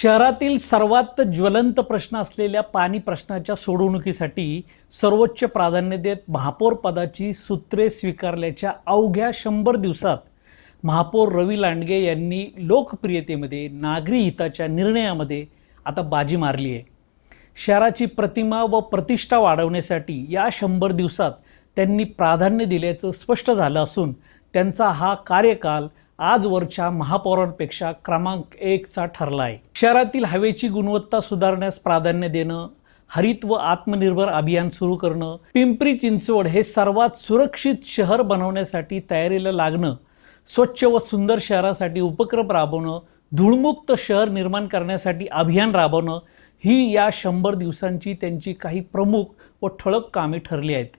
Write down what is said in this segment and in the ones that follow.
शहरातील सर्वात ज्वलंत प्रश्न असलेल्या पाणी प्रश्नाच्या सोडवणुकीसाठी सर्वोच्च प्राधान्य देत महापौर पदाची सूत्रे स्वीकारल्याच्या अवघ्या 100 दिवसात महापौर रवी लांडगे यांनी लोकप्रियतेमध्ये नागरी हिताच्या निर्णयामध्ये आता बाजी मारली आहे। शहराची प्रतिमा व प्रतिष्ठा वाढवण्यासाठी या 100 दिवसात त्यांनी प्राधान्य दिल्याचं स्पष्ट झालं असून त्यांचा हा कार्यकाल आजवरच्या महापौरांपेक्षा क्रमांक 1 चा ठरला आहे। शहरातील हवेची गुणवत्ता सुधारण्यास प्राधान्य देणं, हरित व आत्मनिर्भर अभियान सुरू करणं, पिंपरी चिंचवड हे सर्वात सुरक्षित शहर बनवण्यासाठी तयारीला लागणं, स्वच्छ व सुंदर शहरासाठी उपक्रम राबवणं, धूळमुक्त शहर निर्माण करण्यासाठी अभियान राबवणं ही या 100 दिवसांची त्यांची काही प्रमुख व ठळक कामे ठरली आहेत।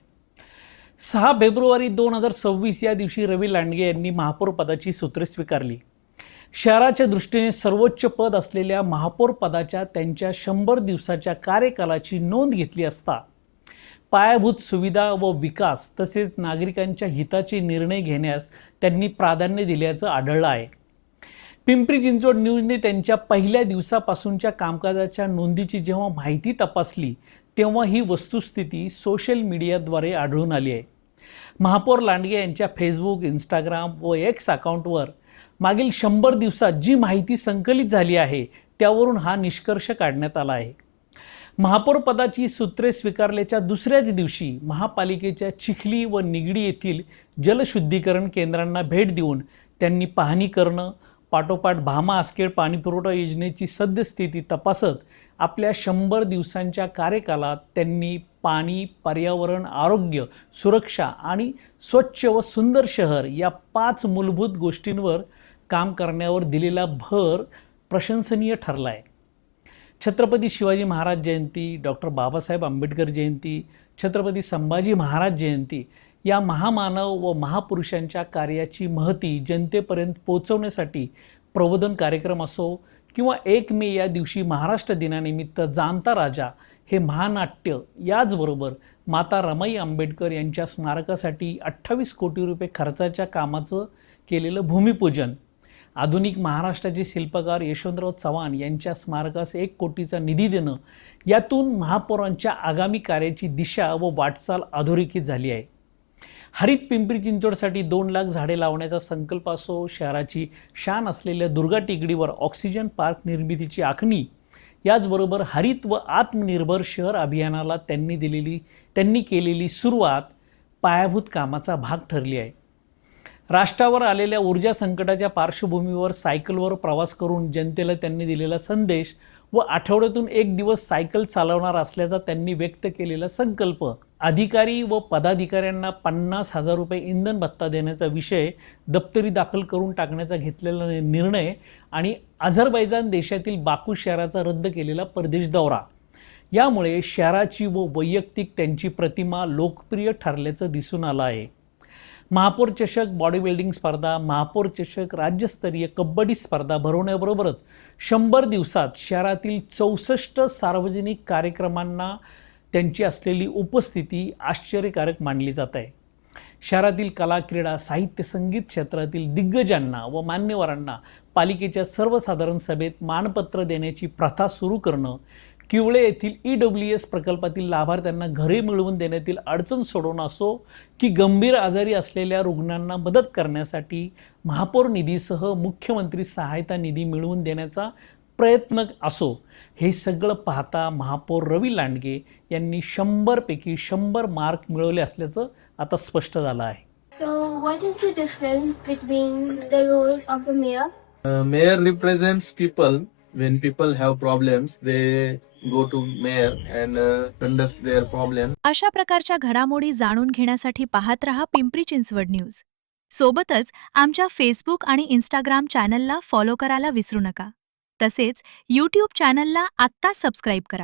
6 फेब्रुवारी 2026 या दिवशी रवी लांडगे यांनी महापौर पदाची सूत्रे स्वीकारली। शहराच्या दृष्टीने सर्वोच्च पद असलेल्या महापौर पदाच्या त्यांच्या 100 दिवसाच्या कार्यकालाची नोंद घेतली असता पायाभूत सुविधा व विकास तसेच नागरिकांच्या हिताचे निर्णय घेण्यास त्यांनी प्राधान्य दिल्याचं आढळलं आहे। पिंपरी चिंचवड न्यूजने त्यांच्या पहिल्या दिवसापासूनच्या कामकाजाच्या नोंदीची जेव्हा माहिती तपासली तेव्हा ही वस्तुस्थिती सोशल मीडियाद्वारे आढळून आली आहे। महापौर लांडगे यांच्या फेसबुक, इंस्टाग्राम व एक्स अकाउंटवर मागील 100 दिवसात जी माहिती संकलित झाली आहे त्यावरून हा निष्कर्ष काढण्यात आला आहे। महापौर पदाची सूत्रे स्वीकारल्याच्या दुसऱ्याच दिवशी महापालिकेच्या चिखली व निगडी येथील जलशुद्धीकरण केंद्रांना भेट देऊन त्यांनी पाहणी करणं, पाठोपाठ भामा आसखेड पाणीपुरवठा योजनेची सद्यस्थिती तपासत आपल्या 100 दिवसांच्या कार्यकालात त्यांनी पाणी, पर्यावरण, आरोग्य, सुरक्षा आणि स्वच्छ व सुंदर शहर या 5 मूलभूत गोष्टींवर काम करण्यावर दिलेला भर प्रशंसनीय ठरला आहे। छत्रपती शिवाजी महाराज जयंती, डॉक्टर बाबासाहेब आंबेडकर जयंती, छत्रपती संभाजी महाराज जयंती या महामानव व महापुरुषांच्या कार्याची महती जनतेपर्यंत पोहोचवण्यासाठी प्रबोधन कार्यक्रम असो किंवा 1 मे या दिवशी महाराष्ट्र दिनानिमित्त जाणता राजा हे महानाट्य, याचबरोबर माता रमाई आंबेडकर यांच्या स्मारकासाठी 28 कोटी रुपये खर्चाच्या कामाचं केलेलं भूमिपूजन, आधुनिक महाराष्ट्राचे शिल्पकार यशवंतराव चव्हाण यांच्या स्मारकास 1 कोटीचा निधी देणं, यातून महापौरांच्या आगामी कार्याची दिशा व वाटचाल अधोरेखित झाली आहे। हरित पिंपरी चिंचवडसाठी 2 लाख झाडे लावण्याचा संकल्प असो, शहराची शान असलेल्या दुर्गा टेकडीवर ऑक्सिजन पार्क निर्मितीची आखणी, याचबरोबर हरित व आत्मनिर्भर शहर अभियानाला त्यांनी केलेली सुरुवात पायाभूत कामाचा भाग ठरली आहे। राष्ट्रावर आलेल्या ऊर्जा संकटाच्या पार्श्वभूमीवर सायकलवर प्रवास करून जनतेला त्यांनी दिलेला संदेश व आठवड्यातून 1 दिवस सायकल चालवणार असल्याचा त्यांनी व्यक्त केलेला संकल्प, अधिकारी व पदाधिकाऱ्यांना 50,000 रुपये इंधन भत्ता देण्याचा विषय दप्तरी दाखल करून टाकण्याचा घेतलेला निर्णय आणि अझरबैजान देशातील बाकू शहराचा रद्द केलेला परदेश दौरा, यामुळे शहराची व वैयक्तिक त्यांची प्रतिमा लोकप्रिय ठरल्याचं दिसून आलं आहे। महापौर चषक बॉडी बिल्डिंग स्पर्धा, महापौर चषक राज्यस्तरीय कबड्डी स्पर्धा भरवण्याबरोबरच 100 दिवसात शहरातील 64 सार्वजनिक कार्यक्रमांना त्यांची असलेली उपस्थिती आश्चर्यकारक मानली जात आहे। शहरातील कला, क्रीडा, साहित्य, संगीत क्षेत्रातील दिग्गजांना व मान्यवरांना पालिकेच्या सर्वसाधारण सभेत मानपत्र देण्याची प्रथा सुरू करणं, किवळे येथील EWS प्रकल्पातील लाभार्थ्यांना घरे मिळवून देण्यातील अडचण सोडवणं असो की गंभीर आजारी असलेल्या रुग्णांना मदत करण्यासाठी महापौर निधीसह मुख्यमंत्री सहायता निधी मिळवून देण्याचा प्रयत्न असो, हे सगळं पाहता महापौर रवी लांडगे यांनी 100 पैकी 100 मार्क मिळवले असल्याचं आता स्पष्ट झालं आहे। So, what is the difference between the role of a mayor? Mayor represents people. When people have problems, they go to mayor and conduct their problem. अशा प्रकारच्या घडामोडी जाणून घेण्यासाठी पाहत रहा पिंपरी चिंचवड न्यूज। सोबतच आमच्या फेसबुक आणि इंस्टाग्राम चॅनलला फॉलो करायला विसरू नका। तसेच YouTube चॅनलला आत्ता सबस्क्राईब करा।